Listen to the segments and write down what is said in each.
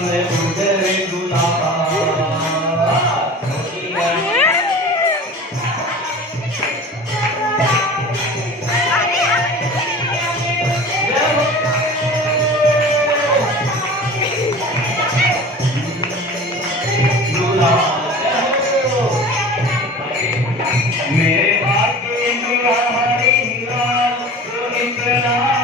में उधरे दुलाबा मेरे भाग्य हमारे लाल तो निकला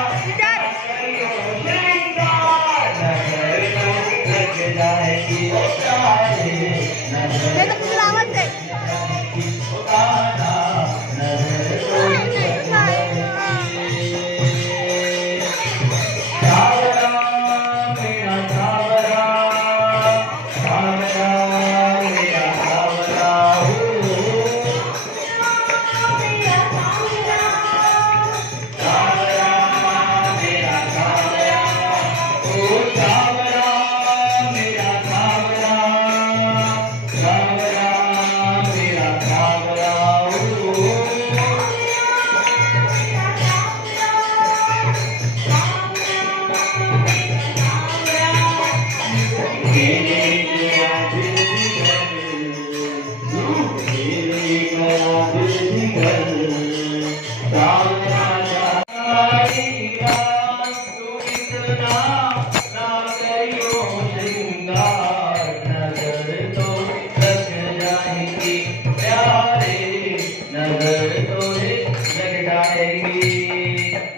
जाएगी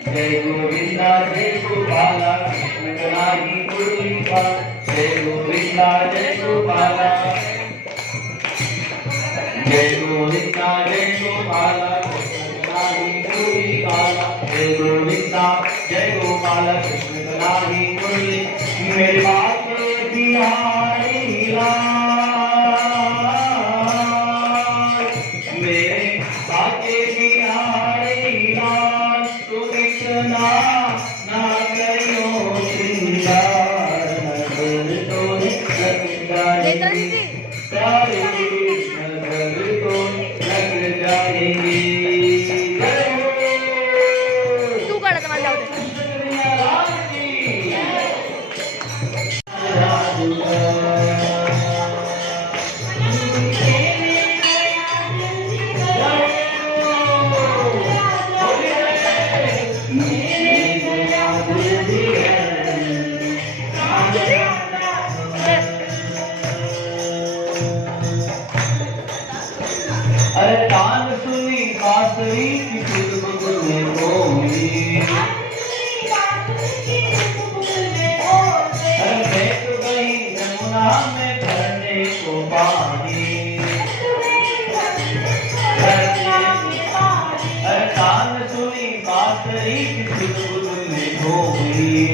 जय गोविंदा जय गोपाला कृष्ण कलाई मुरली जय गोविंदा जय गोपाला जय गोविंदा जय गोपाला कृष्ण कलाई मुरली जय गोविंदा जय गोपाला कृष्ण कलाई मुरली मेरे बात बिहारी लाल मेरे बाके बिहारी लाल ना करियो श्रृंगार नगर तो लग जाएगी प्यारे नगर तो लग जाएगी तू काढा तर मला जाऊ अरे कान सुनी बांसुरी की खुशबू में होली अरे मैं तो गई यमुना में भरने को पानी अरे कान सुनी बांसुरी की खुशबू में होली